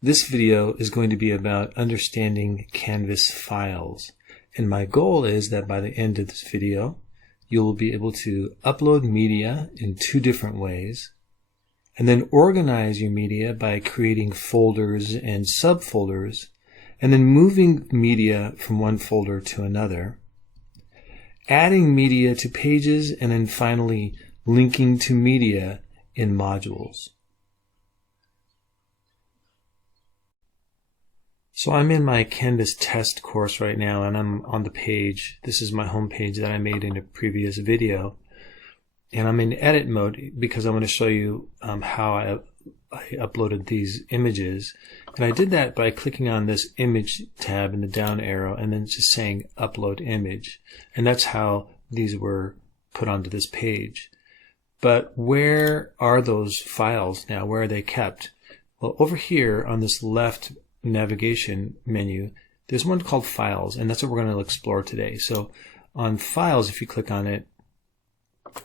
This video is going to be about understanding Canvas files, and my goal is that by the end of this video you will be able to upload media in two different ways and then organize your media by creating folders and subfolders and then moving media from one folder to another, adding media to pages, and then finally linking to media in modules. So I'm in my Canvas test course right now, and I'm on the page. This is my home page that I made in a previous video. And I'm in edit mode because I want to show you how I uploaded these images. And I did that by clicking on this image tab in the down arrow and then just saying upload image. And that's how these were put onto this page. But where are those files now? Where are they kept? Well, over here on this left navigation menu, there's one called Files, and that's what we're going to explore today. So on Files, if you click on it,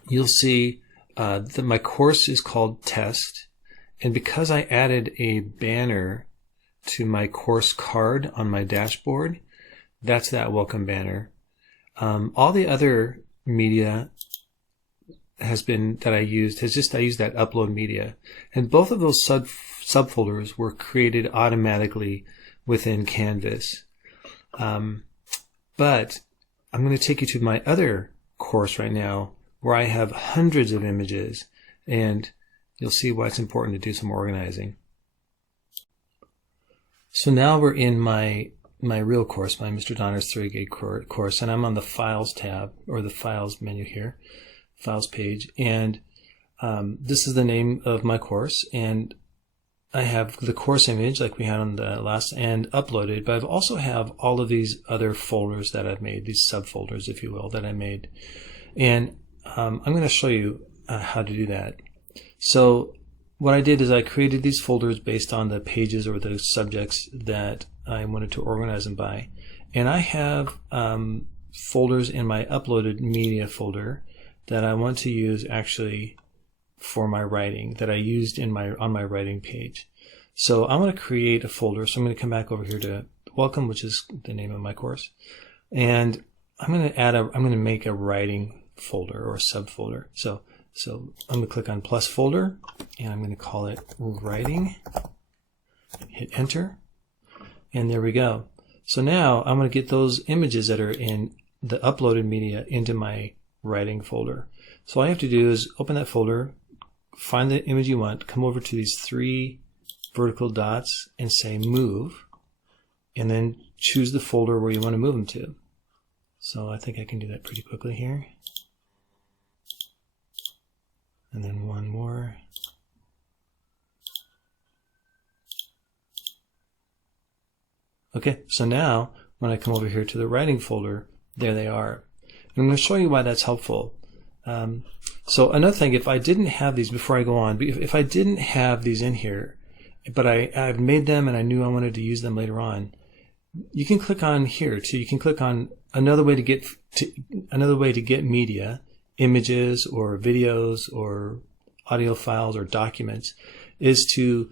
you'll see that my course is called Test, and because I added a banner to my course card on my dashboard, that's that welcome banner. All the other media has been that I used I used that upload media, and both of those subfolders were created automatically within Canvas. But I'm going to take you to my other course right now where I have hundreds of images, and you'll see why it's important to do some organizing. So now we're in my real course, my Mr. Donner's Theory Gate course, and I'm on the Files tab, or the Files menu here, Files page, and this is the name of my course, and I have the course image like we had on the last and uploaded, but I also have all of these other folders that I've made, these subfolders, if you will, that I made. And I'm going to show you how to do that. So what I did is I created these folders based on the pages or the subjects that I wanted to organize them by. And I have folders in my uploaded media folder that I want to use actually for my writing, that I used in on my writing page. So I'm going to create a folder. So I'm going to come back over here to Welcome, which is the name of my course, and I'm going to make a writing folder or a subfolder. So I'm going to click on plus folder, and I'm going to call it writing. Hit enter, and there we go. So now I'm going to get those images that are in the uploaded media into my writing folder. So all you have to do is open that folder, find the image you want, come over to these three vertical dots and say move, and then choose the folder where you want to move them to. So I think I can do that pretty quickly here. And then one more. Okay, so now when I come over here to the writing folder, there they are. And I'm going to show you why that's helpful. So another thing, if I didn't have these, before I go on, if I didn't have these in here, but I've made them and I knew I wanted to use them later on, you can click on here too. You can click on another way to get media, images or videos or audio files or documents, is to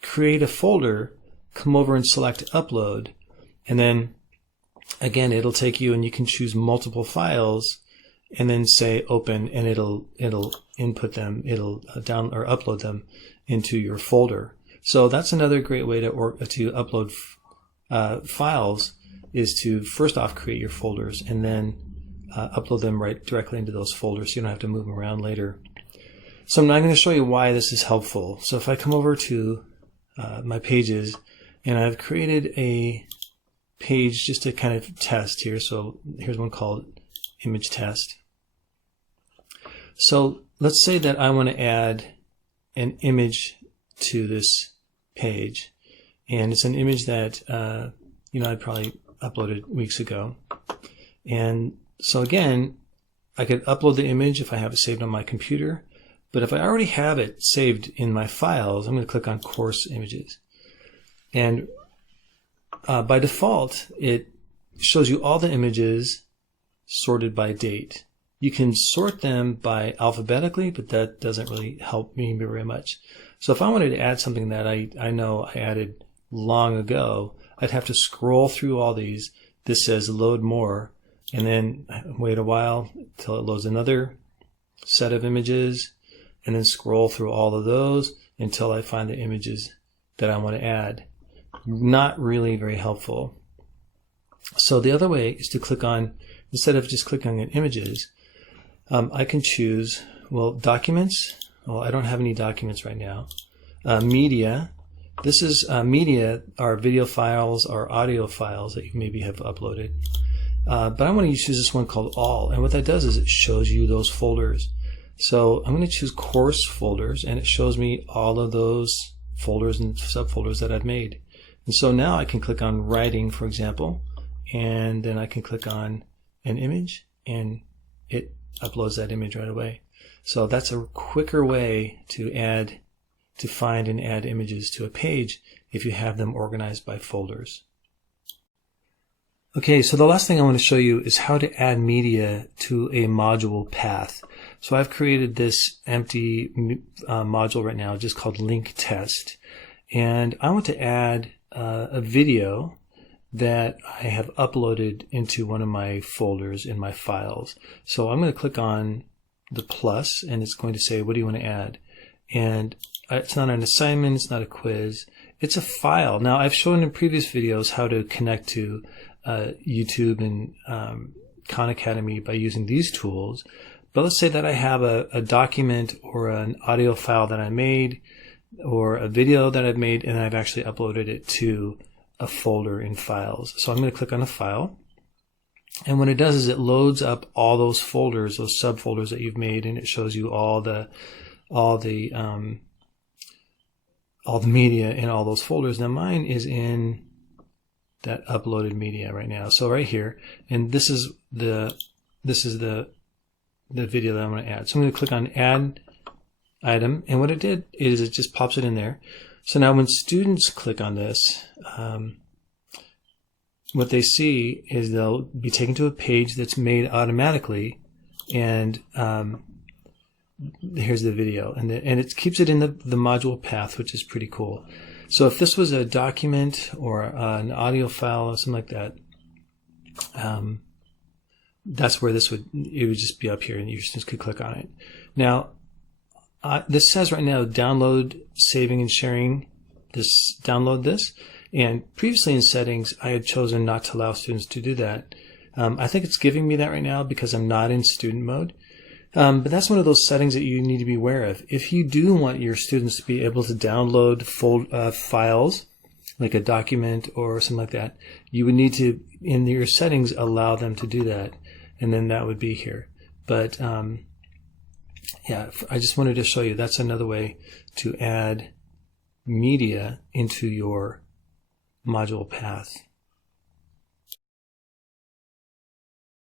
create a folder, come over and select upload, and then again it'll take you and you can choose multiple files and then say open, and it'll input them, it'll down or upload them into your folder. So that's another great way to upload files, is to first off create your folders and then upload them right directly into those folders so you don't have to move them around later. So now I'm going to show you why this is helpful. So if I come over to my pages, and I've created a page just to kind of test here. So here's one called image test. So let's say that I want to add an image to this page, and it's an image that I probably uploaded weeks ago. And so again, I could upload the image if I have it saved on my computer, but if I already have it saved in my files, I'm going to click on Course Images, and by default it shows you all the images sorted by date. You can sort them by alphabetically, but that doesn't really help me very much. So if I wanted to add something that I know I added long ago, I'd have to scroll through all these. This says load more, and then wait a while till it loads another set of images, and then scroll through all of those until I find the images that I want to add. Not really very helpful. So the other way is to click on, instead of just clicking on images, I can choose, well, documents. Well, I don't have any documents right now. Media. This is media, are video files or audio files that you maybe have uploaded. But I want to choose this one called all. And what that does is it shows you those folders. So I'm going to choose course folders, and it shows me all of those folders and subfolders that I've made. And so now I can click on writing, for example, and then I can click on an image, and it uploads that image right away. So that's a quicker way to find and add images to a page if you have them organized by folders. Okay, so the last thing I want to show you is how to add media to a module path. So I've created this empty module right now just called link test, and I want to add a video that I have uploaded into one of my folders in my files. So I'm going to click on the plus, and it's going to say, what do you want to add? And it's not an assignment, it's not a quiz, it's a file. Now, I've shown in previous videos how to connect to YouTube and Khan Academy by using these tools. But let's say that I have a document or an audio file that I made, or a video that I've made, and I've actually uploaded it to a folder in files. So I'm going to click on a file, and what it does is it loads up all those folders, those subfolders that you've made, and it shows you all the media in all those folders. Now mine is in that uploaded media right now. So right here, and this is the video that I'm going to add. So I'm going to click on add item, and what it did is it just pops it in there. So now when students click on this, what they see is they'll be taken to a page that's made automatically, and here's the video, and it keeps it in the module path, which is pretty cool. So if this was a document or an audio file or something like that, that's where it would just be up here, and you just could click on it. Now, this says right now, download, saving, and sharing. Download this. And previously in settings, I had chosen not to allow students to do that. I think it's giving me that right now because I'm not in student mode. But that's one of those settings that you need to be aware of. If you do want your students to be able to download files, like a document or something like that, you would need to, in your settings, allow them to do that. And then that would be here. But yeah, I just wanted to show you that's another way to add media into your module path.